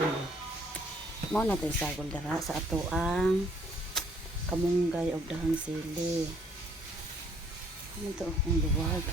Mao na tay sagol dara sa ato ang kamunggay og dahang sili. Ano to ang luwag.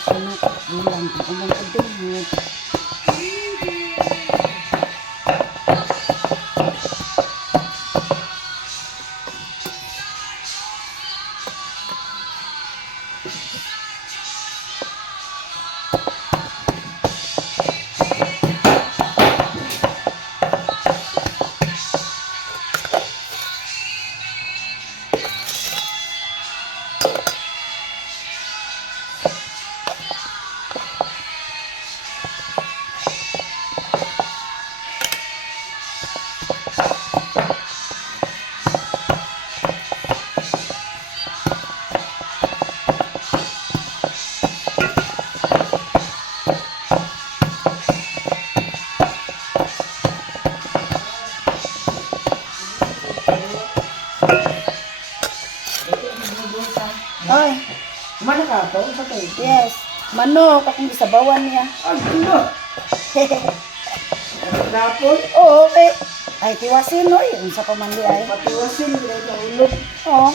Sunod bulan ang umang kadungog. Ay, Mana ka to? Sa to? yes. Manok akong gisabawan niya. Ano? Napon? Oo, okay. Ay, tiwasin no eh. Unsa pa man di ay. Patiwasin nila sa ulog. Oo.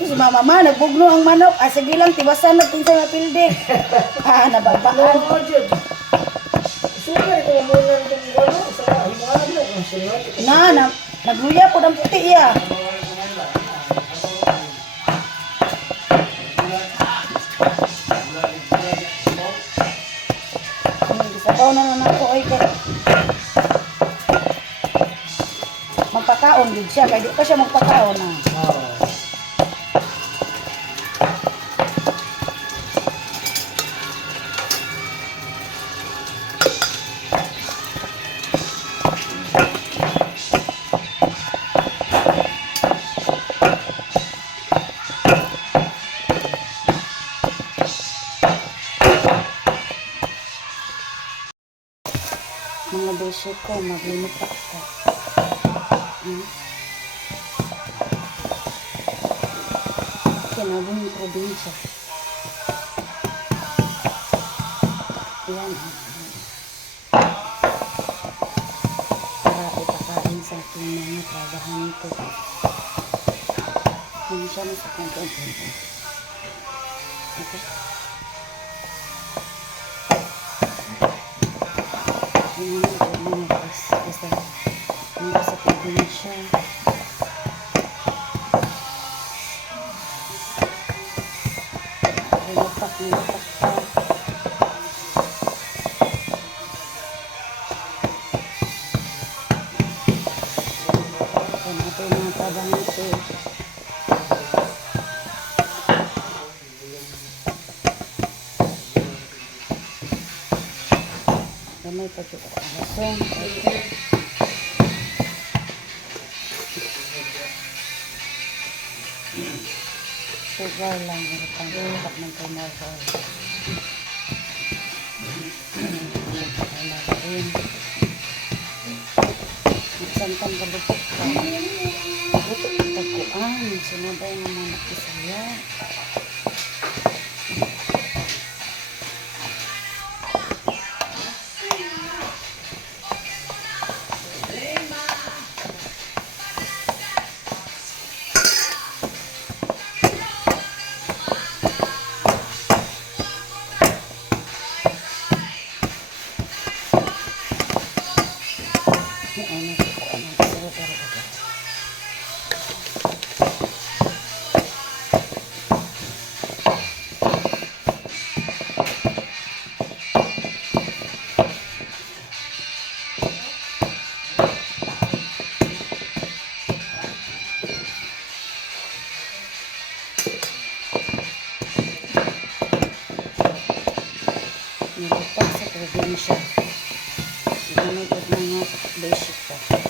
Si mama, nagbugno ang manok. Ah, sige lang, tiwasan natin sa mapildi. Nababaan. Ano dyan? Super ko muna itong ano. Sa himala. Ang sunod. Nagluya po ng puti iya. Gisabaw na lang ako ay kay magpakaon gid siya kay di pa siya magpakaon na. Mga beshi ko, maglimutak ko. Kinabong probinsya. Ayan. Para ipakain sa ating mga trabahante. Hindi siya nasa konten. Okay. Basta sa probinsya. Nilapak pa. Yan ito yung mga tabang ito. May pagkita ka hasong. Sugar lang. Pag-ipak ng kamahal. Magsantang kabupok ka. Kabupok taguan. Sinabay nga mga nakisaya. Nilapak sa probinsya. Sinunod mga basic pa.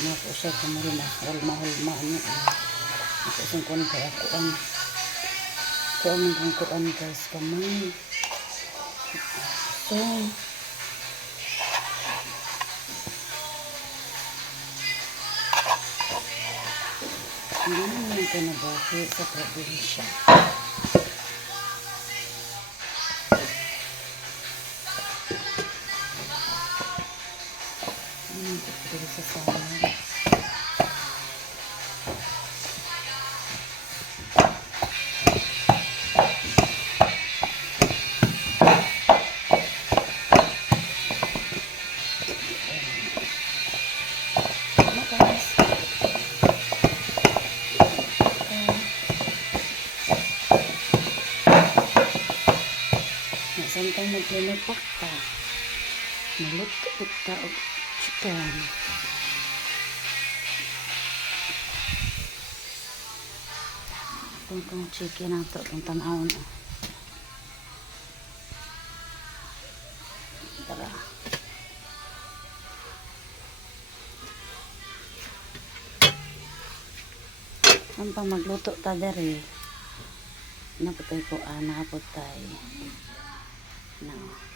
Nga po siya kumulma. Hulma-hulma niya. Ito isang kuwan kaya kuwan. Kuwan ng kuwan guys. Kamay. So, hindi naman ito nabuhi sa probinsya. Dito sa sana. Makas. Nasantay nagpinipak pa. Malutot ta o chicken. Kung chicken na ito, itong tanawon. Tara. Ang pa magluto ta dere. Naputay ko, nakaputay. No.